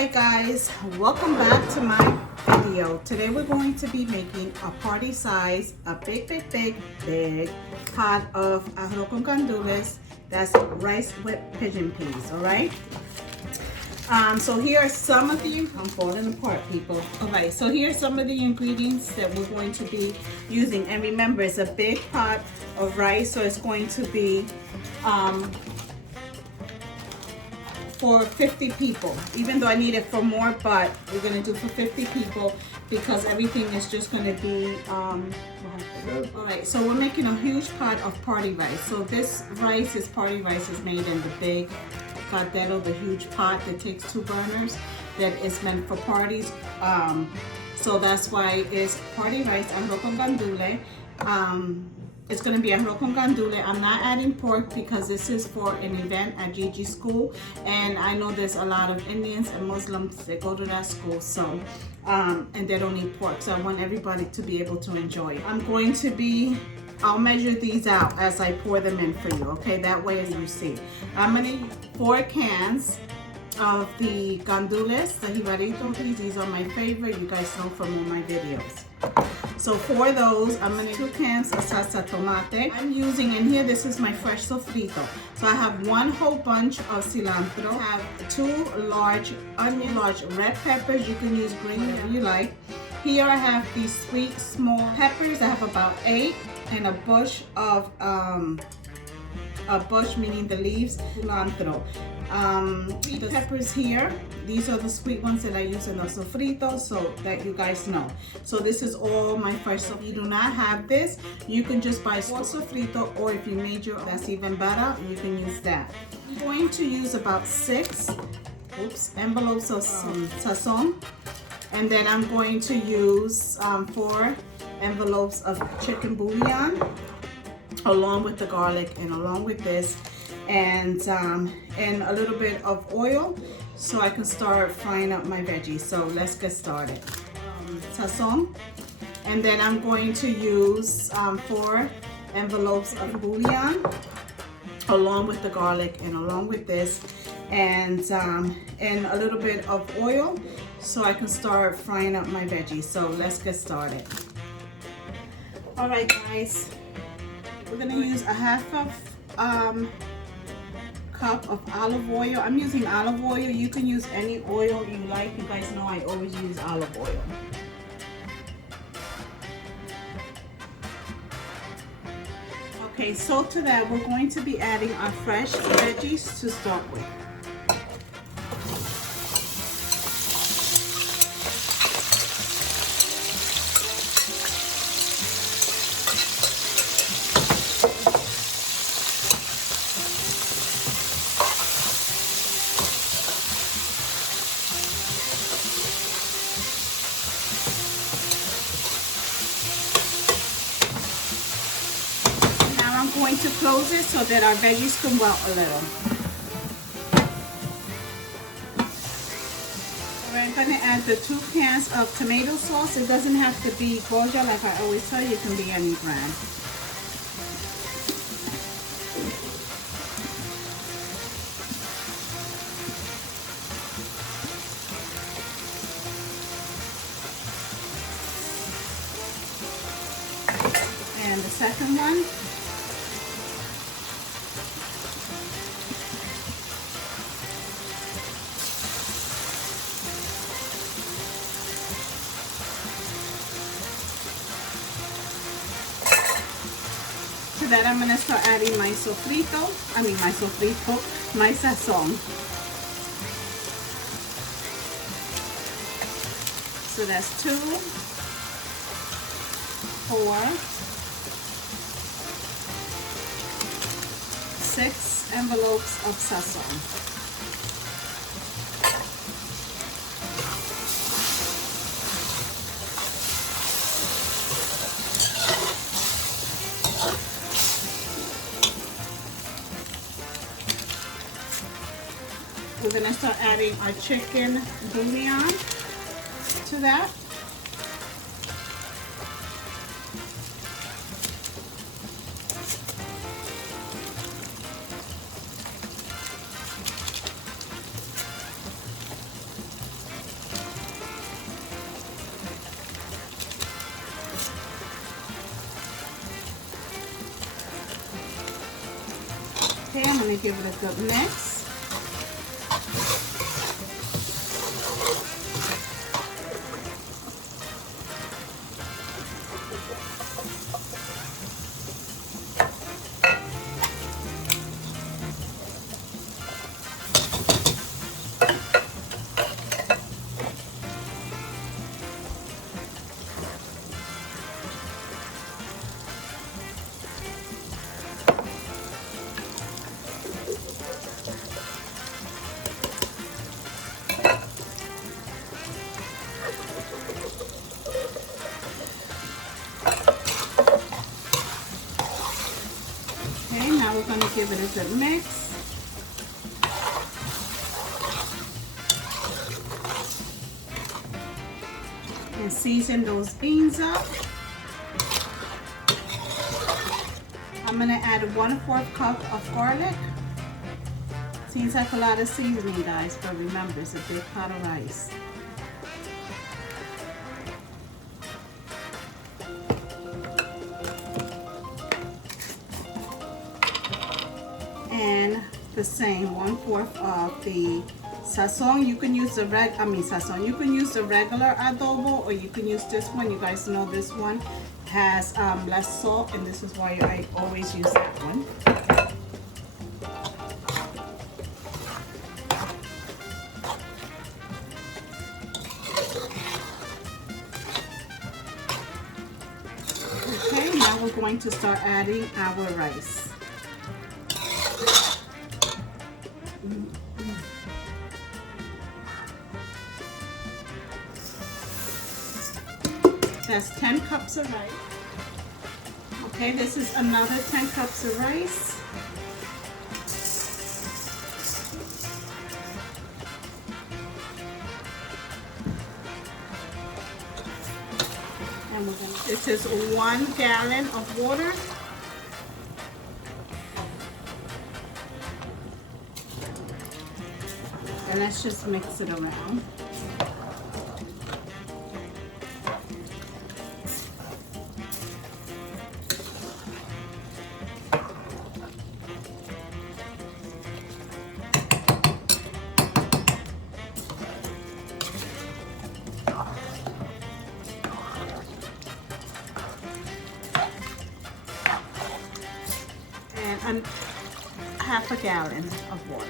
Alright guys, welcome back to my video. Today we're going to be making a party size, a big pot of arroz con gandules. That's rice with pigeon peas, alright? So here are some of the, I'm falling apart people. Alright, so here are some of the ingredients that we're going to be using. And remember, it's a big pot of rice, so it's going to be for 50 people, even though I need it for more, but we're gonna do for 50 people because everything is just gonna be, all right, so we're making a huge pot of party rice. So this rice is party rice, is made in the big caldero, the huge pot that takes 2 burners, that is meant for parties. So that's why it's party rice, arroz con gandule. It's going to be arroz con gandule. I'm not adding pork because this is for an event at Gigi school, and I know there's a lot of Indians and Muslims that go to that school, so and they don't eat pork, so I want everybody to be able to enjoy it. I'm going to be, I'll measure these out as I pour them in for you, okay? That way as you see. I'm going to use 4 cans of the gandules, the jibarito. These are my favorite, you guys know from all my videos. So for those, I'm going to 2 cans of salsa tomate. I'm using in here, this is my fresh sofrito. So I have 1 whole bunch of cilantro. I have 2 large onion, large red peppers. You can use green, whatever you like. Here I have these sweet small peppers. I have about 8, and a bush of, meaning the leaves, cilantro. Sweet peppers here. These are the sweet ones that I use in the sofrito, so that you guys know. So this is all my fresh. So if you do not have this, you can just buy sofrito, or if you made your, that's even better, you can use that. I'm going to use about 6 envelopes of sazon, and then I'm going to use 4 envelopes of chicken bouillon, along with the garlic and along with this, and a little bit of oil, so I can start frying up my veggies. So let's get started. Sazon, and then I'm going to use 4 envelopes of bouillon, along with the garlic and along with this, and a little bit of oil, so I can start frying up my veggies. So let's get started. All right guys, we're gonna use a half of cup of olive oil. I'm using olive oil. You can use any oil you like. You guys know I always use olive oil. Okay, so to that we're going to be adding our fresh veggies to start with. Going to close it so that our veggies can wilt a little. We're going to add the 2 cans of tomato sauce. It doesn't have to be Goya, like I always tell you, it can be any brand. And the second one. That I'm going to start adding my sofrito, my sazon. So that's 2, 4, 6 envelopes of sazon. We're going to start adding our chicken bouillon to that. Okay, I'm going to give it a good mix. Okay, now we're going to give it a good mix. And season those beans up. I'm going to add 1/4 cup of garlic. Seems like a lot of seasoning, guys, but remember, it's a big pot of rice. And the same 1/4 of the sazon. You can use the you can use the regular adobo, or you can use this one. You guys know this one has less salt, and this is why I always use that one. Okay, now we're going to start adding our rice. That's 10 cups of rice. Okay, this is another 10 cups of rice. And this is 1 gallon of water. And let's just mix it around. And half a gallon of water.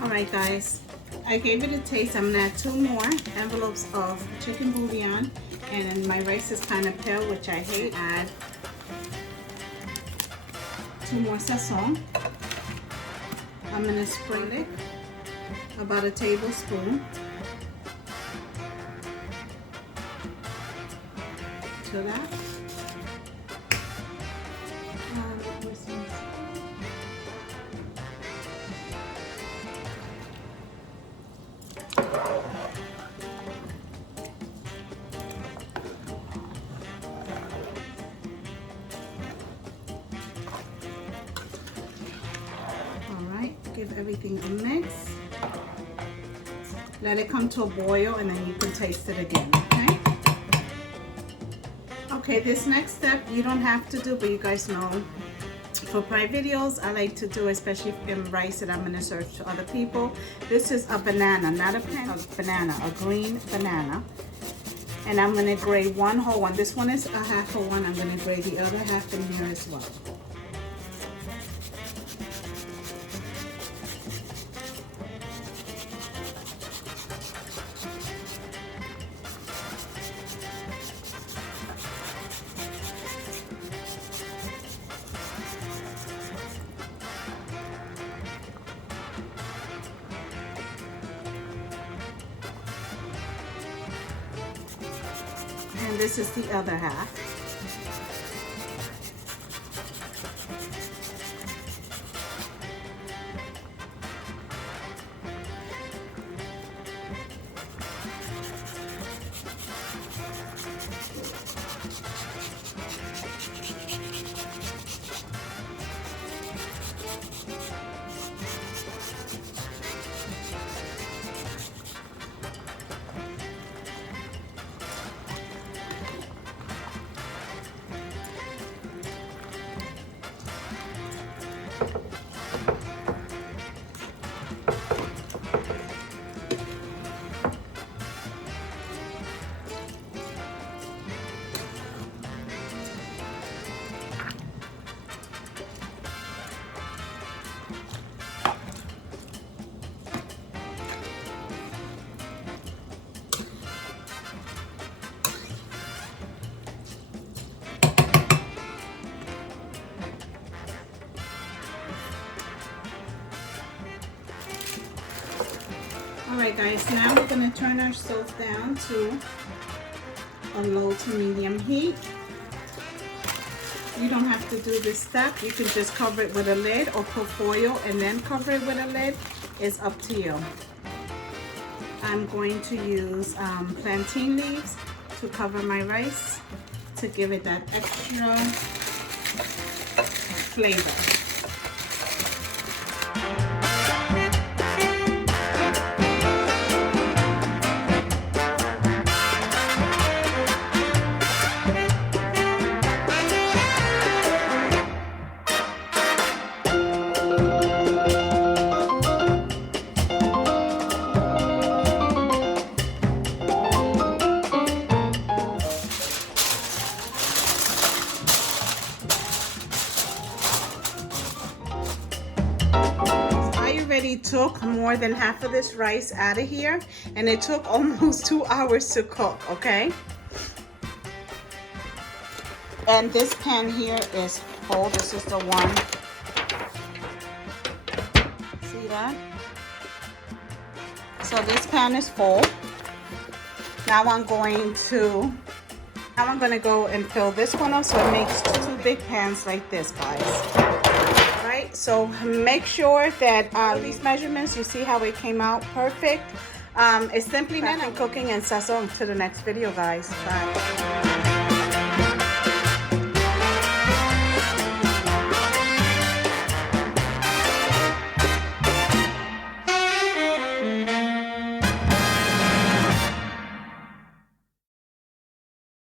Alright guys, I gave it a taste. I'm gonna add 2 more envelopes of chicken bouillon, and my rice is kind of pale, which I hate. Add 2 more sazon. I'm gonna sprinkle it, about a tablespoon, to that. Give everything a mix. Let it come to a boil, and then you can taste it again, okay? Okay, this next step you don't have to do, but you guys know for my videos I like to do, especially in rice that I'm going to serve to other people. This is a banana, not a pen, a banana, a green banana. And I'm going to grate 1 whole one. This one is a half of one. I'm going to grate the other half in here as well. And this is the other half. Alright guys, now we're going to turn our stove down to a low to medium heat. You don't have to do this step. You can just cover it with a lid or put foil and then cover it with a lid. It's up to you. I'm going to use plantain leaves to cover my rice to give it that extra flavor. Took more than half of this rice out of here, and it took almost 2 hours to cook. Okay, and this pan here is full. This is the one. See that? So this pan is full. Now I'm going to go and fill this one up, so it makes 2 big pans like this, guys. So make sure that these measurements, you see how it came out perfect. It's simply Nena cooking and Sazon. To the next video, guys. Bye.